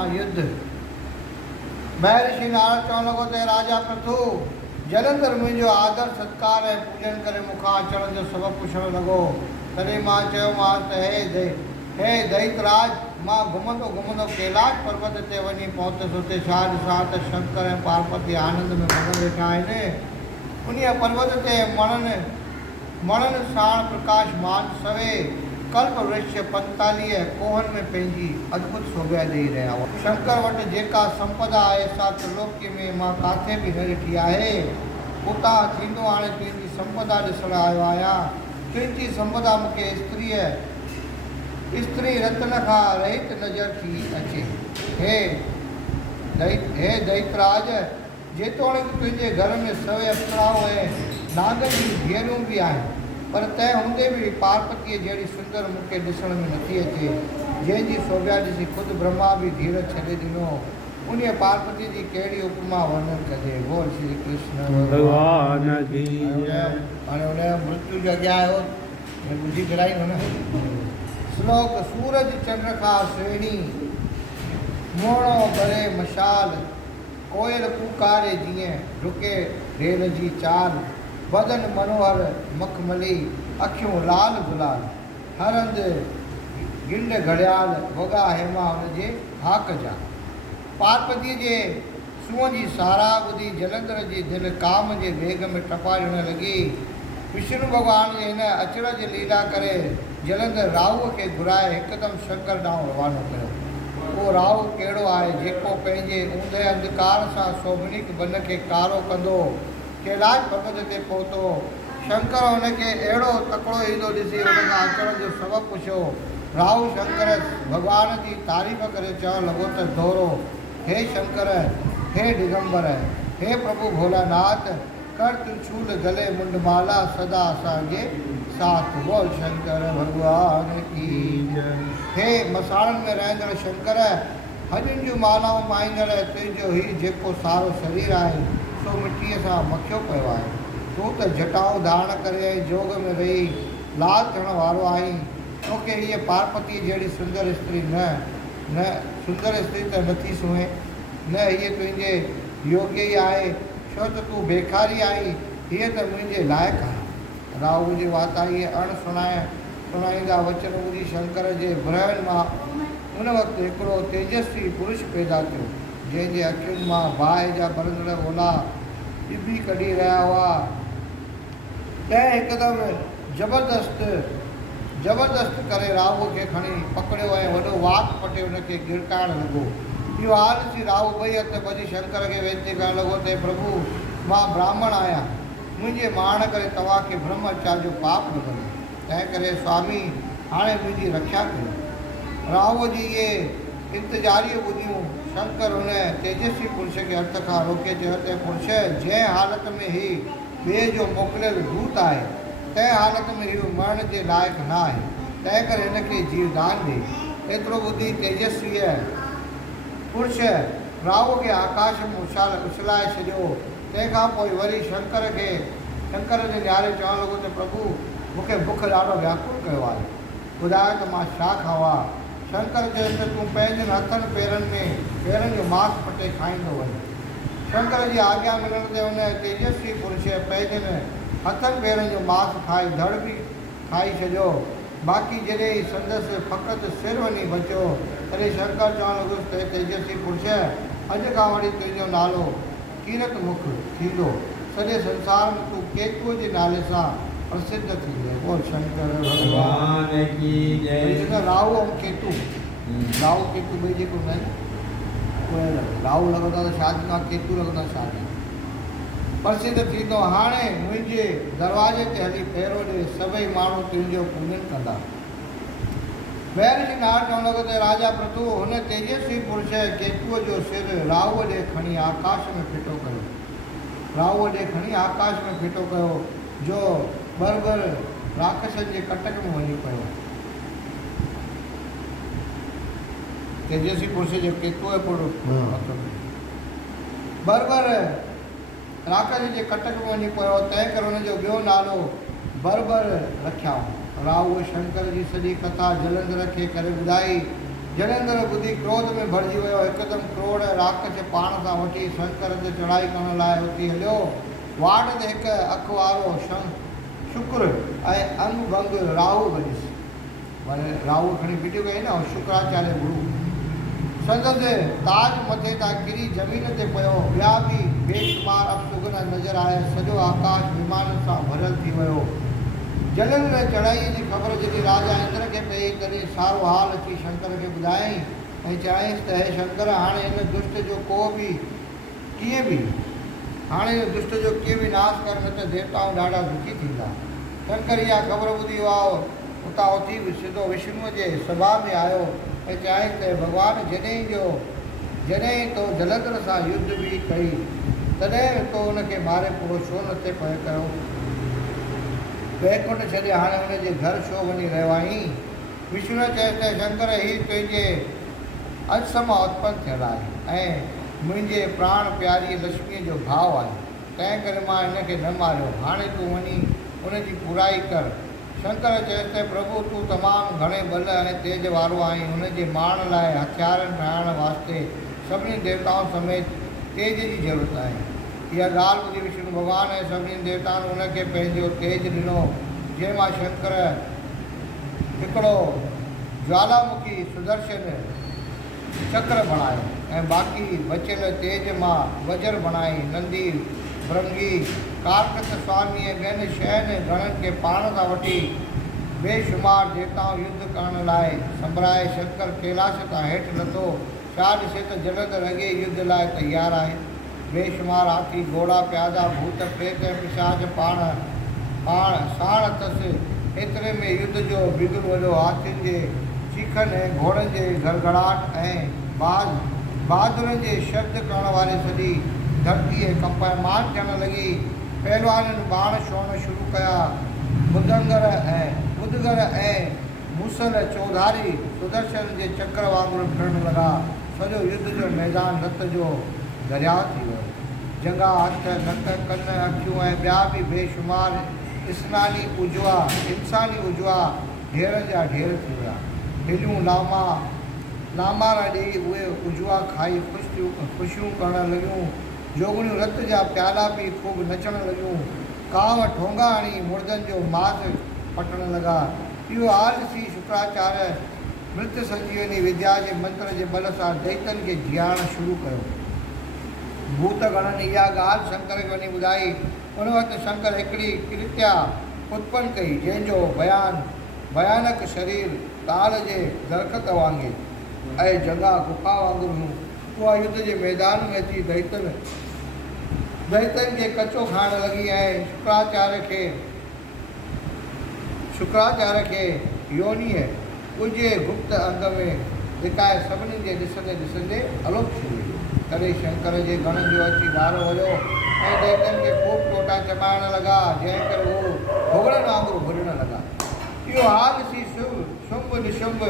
महायुद्ध। महर्षि नारद चवण लॻो त राजा प्रथु जलंधर मुंहिंजो आदर सत्कार ऐं पूजन करे मूंखां अचण जो सबबु पुछणु लॻो। तॾहिं मां चयोमांसि त हे दैतराज, मां घुमंदो घुमंदो कैलाश पर्वत ते वञी पहुतसि। उते छा ॾिसां त शंकर ऐं पार्वती आनंद में मगन वेठा आहिनि। उन पर्वत ते मणनि साण प्रकाशमान सवे कल्प वृक्ष 45 कोहन में पंहिंजी अद्भुत शोभा ॾेई रहिया हुआ। शंकर वटि जेका संपदा आहे सा त्रिलोकी में मां काथे बि न ॾिठी आहे। उतां थींदो हाणे तुंहिंजी संपदा ॾिसणु आयो आहियां। तुंहिंजी संपदा मूंखे स्त्री रत्न खां रहित नज़र थी अचे। हे दैतराज, जेतोणीकि तुंहिंजे घर में सवे अप्सराऊं ऐं नागनि जूं धीअरूं बि आहिनि, पर तंहिं हूंदे बि पार्वतीअ जहिड़ी सुंदर मूंखे ॾिसण में नथी अचे, जंहिंजी शोभा ॾिसी ख़ुदि ब्रह्मा बि धीरज छॾे ॾिनो। उन पार्वती जी कहिड़ी उपमा वर्णन कजे। बोल श्री कृष्ण भगवान की जय। हाणे हुनजो मृत्यु जो अॻियां आयो, ॿुधी कराईंदो न। श्लोक। सूरज चंद्र खां श्रेणी, मोणो भरे मशाल, कोयल कूकारे जीअं डुके रेल जी चाल, बदन मनोहर मखमली, अखियूं लाल गुलाल, हर हंधि गिंड घड़ियाल, वॻा हेमा हुनजे हाक जा। पार्वतीअ जे सूंहं जी साराह ॿुधी जलंधर जी दिलि काम जे वेग में टपाइण लॻी। विष्णु भॻवान जे हिन अचरज लीला करे जलंधर राहुअ खे घुराए हिकदमि शंकर ॾांहुं रवानो कयो। उहो राहु कहिड़ो आहे जेको पंहिंजे ऊंदे अंधकार सां शोभनीक बन खे कारो कंदो कैलाश पर्वत ते पहुतो। शंकर हुनखे अहिड़ो तकिड़ो ईंदो ॾिसी हुन खां अचण जो सबबु पुछियो। राहु शंकर भॻवान जी तारीफ़ करे चवणु लॻो त दोहरो, हे शंकर, हे दिगंबर, हे प्रभु भोलानाथ, कर त्रिशूल गले मुंडमाला, सदा असांजे साथ। बोल शंकर भगवान की जय। हे मसाणनि में रहंदड़ शंकर, हॾियुनि जूं मालाऊं पाईंदड़ तुंहिंजो ही जेको सारो शरीर आहे सो मिटीअ सां मखियो पियो आहे। तूं त जटाऊं धारण करे ऐं जोग में रही लाल थियण वारो आहीं। तोखे हीअ पार्वती जहिड़ी सुंदर स्त्री न सुंदर स्त्री त नथी सुहे, न हीअ तुंहिंजे योग्य ई आहे, छो त तूं बेखारी आई। हीअ त मुंहिंजे लाइक़ु आहे। राहु जी वाताईअ सुणाईंदा वचन ॿुधी शंकर जे भ्रहनि मां उन वक़्तु हिकिड़ो तेजस्वी पुरुष पैदा थियो, जंहिंजे अखियुनि मां बाहि जा बरंदड़ ओला ॿिॿी कढी रहिया हुआ। तंहिं हिकदमि ज़बरदस्त करे राहुअ खे खणी पकड़ियो ऐं वॾो वाक पटे हुनखे गिरकाइण लॻो। इहो हाल ॾिसी राहु ॿई हथ ॿधी शंकर खे वेनती करणु लॻो त प्रभु, मां ब्राह्मण आहियां, मुंहिंजे माण करे तव्हांखे ब्रह्मचार्य जो पाप न लॻो, तंहिं करे स्वामी हाणे मुंहिंजी रक्षा कयो। राहुअ जी इहे इंतज़ारियूं ॿुधियूं शंकर हुन तेजस्वी पुरुष खे हथ खां रोके चयो त पुरुष, जंहिं हालत में ही ॿिए जो मोकिलियल दूत आहे, तंहिं हालत में इहो मरण जे लाइक़ु न आहे, तंहिं करे हिनखे जीवदान ॾे। एतिरो ॿुधी तेजस्वीअ पुरुष राहुअ खे आकाश में उछलाए छॾियो। तंहिंखां पोइ वरी शंकर जे न्यारे चवणु लॻो त प्रभु, मूंखे बुख ॾाढो व्याकुल कयो आहे, ॿुधायो त मां छा खावां। शंकर चयो त तूं पंहिंजनि हथनि पेरनि जो मांस पटे खाईंदो वञ। शंकर जी आज्ञा मिलण ते हुन तेजस्वी पुरुष पंहिंजनि हथनि पेरनि जो मांस खाई धड़ बि खाई छॾियो। बाक़ी जॾहिं संदसि फ़क़ति सिर वञी बचियो, तॾहिं शंकर चवणु लॻुसि त तेजस्वी पुरुष, अॼु खां वठी तुंहिंजो नालो कीरत मुख थींदो, सॼे संसार में तूं केतुअ जे नाले सां प्रसिद्ध थींदो। बोल शंकर भगवान की जय। राहु ऐं केतु, राहु केतु ॿई जेको न आहिनि, राहु लॻंदो त शादी खां, केतु लॻंदो शादी प्रसिद्ध थींदो। हाणे मुंहिंजे दरवाजे ते हली फेरो ॾे, सभई माण्हू तुंहिंजो पूॼन कंदा। महर्षि नारद चवणु लॻो त राजा प्रथु, हुन तेजस्वी पुरुष केतुअ जो सिर राहुअ ॾे खणी आकाश में फिटो कयो। राहुअ ॾे खणी आकाश में फिटो कयो, जो बर राक्षसनि जे कटक में वञी पियो। तेजस्वी पुरुष जो केतुअ बर राक्षस जे कटक में वञी पियो, तंहिं करे हुनजो ॿियो नालो बर रखियाऊं। राहुअ शंकर जी सॼी कथा जलंधर खे करे ॿुधाई। जनेंद्र ॿुधी क्रोध में भरिजी वियो। हिकदमि क्रोड़ राक्षस पाण सां वठी शंकर ते चढ़ाई करण लाइ उथी हलियो। वाट ते हिकु अखि वारो शुक्र ऐं अंग भंग राहु भॼियसि। माने राहु खणी वीडियो कई न शुक्राचार्य गुरु संदसि ताज मथे तां किरी ज़मीन ते पियो। ॿिया बि बेशुमार अपशुगन नज़र आया। सॼो आकाश विमाननि सां भरियल थी वियो। जनेंद्र चढ़ाई जी ख़बर जॾहिं राजा इंद्र खे पई तॾहिं सारो हाल अची शंकर खे ॿुधायईं ऐं चयाईंसि त हे शंकर, हाणे हिन दुष्ट जो कीअं बि नाश कर, न त देवताऊं ॾाढा दुखी थींदा। शंकर इहा ख़बर ॿुधी उतां उथी सिधो विष्णुअ जे सभा में आयो ऐं चयाईंसि त भॻवानु, जॾहिं तो जलंधर सां युद्ध बि कई तॾहिं तो हुनखे मारे पूरो छो न थिए पियो कयो? वैकुंठ छॾे हाणे हुनजे घर छो वञी रहियो आहीं? विष्णुअ चयो त शंकर, हीउ तुंहिंजे अंश मां उत्पन्न थियल आहे ऐं मुंहिंजे प्राण प्यारी लक्ष्मीअ जो भाउ आहे। तंहिं करे मां हिनखे न मारियो। हाणे तूं वञी उनजी बुराई कर। शंकर चयो त प्रभु, तूं तमामु घणे बल ऐं तेज वारो आहीं। हुनजे मारण लाइ हथियारनि ठाहिण वास्ते सभिनी देवताउनि समेत तेज जी ज़रूरत आहे। इहा ॻाल्हि ॿुधी विष्णु भॻवानु ऐं सभिनी देवताउनि हुनखे पंहिंजो तेज ॾिनो, जंहिं मां शंकर हिकिड़ो ज्वालामुखी सुदर्शन चक्र बणायो ऐं बाक़ी बचियल तेज मां वज्र बणाई। नंदी भृंगी कार्कत स्वामी ऐं ॿियनि शयुनि गणनि खे पाण सां वठी बेशुमार देवताऊं युद्ध करण लाइ संभराए शंकर कैलाश तां हेठि लथो। छा ॾिसे त जलंधर अॻे युद्ध लाइ तयारु आहे। बेशुमार हाथी, घोड़ा, प्यादा, भूत, प्रेत ऐं पिशाच पाण साण अथसि। एतिरे में युद्ध जो बिगुल वॼो। हाथियुनि जे चीखनि ऐं घोड़नि जे गड़गड़ाहट ऐं बहादुरनि जे शब्द करण वारे सॼी धरती कंपायमान थियण लॻी। पहलवाननि बाण छोड़ण शुरू कया। बुदगर ऐं मूसल चौधारी सुदर्शन जे चक्र वांगुरु फिरण लॻा। सॼो युद्ध जो मैदान रत जो दरियाउ थी वियो। जंगा, हथ, नक, कन, अखियूं ऐं ॿिया बि बेशुमार इंसानी उजवा ढेर जा ढेर थी विया। हिलियूं लामारा ॾेई उहे उजवा खाई ख़ुशियूं करण लॻियूं। जोगणियूं रत जा प्याला पी ख़ूब नचण लॻियूं। कांव ठोंगा हणी मुर्दनि जो मास पटण लॻा। इहो हाल ॾिसी शुक्राचार्य मृत संजीवनी विद्या जे मंत्र जे बल सां दैतनि खे जीआरणु शुरू कयो। भूत गणनि इहा ॻाल्हि शंकर खे वञी ॿुधाई। उन वक़्तु शंकर हिकिड़ी कृत्या उत्पन्न कई, जंहिंजो भयानक शरीर ताल जे दरख़्त वांगुरु ऐं जॻह गुफ़ा वांगुरु हुयूं। उहा युद्ध जे मैदान में अची दैतनि खे कचो खाइण लॻी ऐं शुक्राचार्य खे योनीअ कुझु गुप्त अंग में लिकाए सभिनी जे ॾिसंदे अलोप थी वई। तॾहिं शंकर जे गणनि जो अची वारो हुयो ऐं दैतनि खे ख़ूब टोटा चॿाइण लॻा, जंहिं करे उहो भुॻड़नि वांगुरु भुॼण लॻा। इहो हाल ॾिसी शुंभ निशुंभ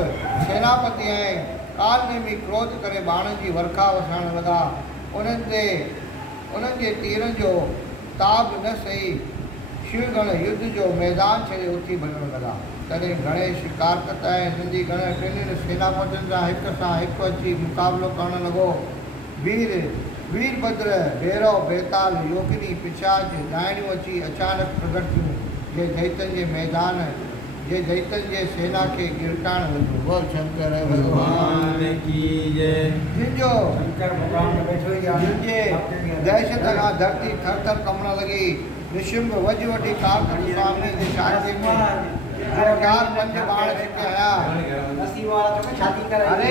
सेनापति ऐं कालनेमी क्रोध करे बाणनि जी वर्खा वसाइण लॻा। उन्हनि जे तीरनि जो ताब न सही शिवगण युद्ध जो मैदान छॾे उथी भॼण लॻा। तॾहिं गणेश, कार्कत ऐं नंदी गण टिनिनि सेनापतियुनि सां हिकु अची मुक़ाबिलो करणु लॻो। वीरभद्र, भैरव, बेताल, योगिनी, पिशाच, डायणियूं अची अचानक प्रगट थियूं, जे दैतनि जे सेना खे गिरटाइण लॻो। बोल शंकर भॻवान की जय। जिनजे दहशत खां धरती थर थर कंबण लॻी। निशुंभ वॼ वठी कार्तिक स्वामी जे शादी में पंज बाण छिके आया। अरे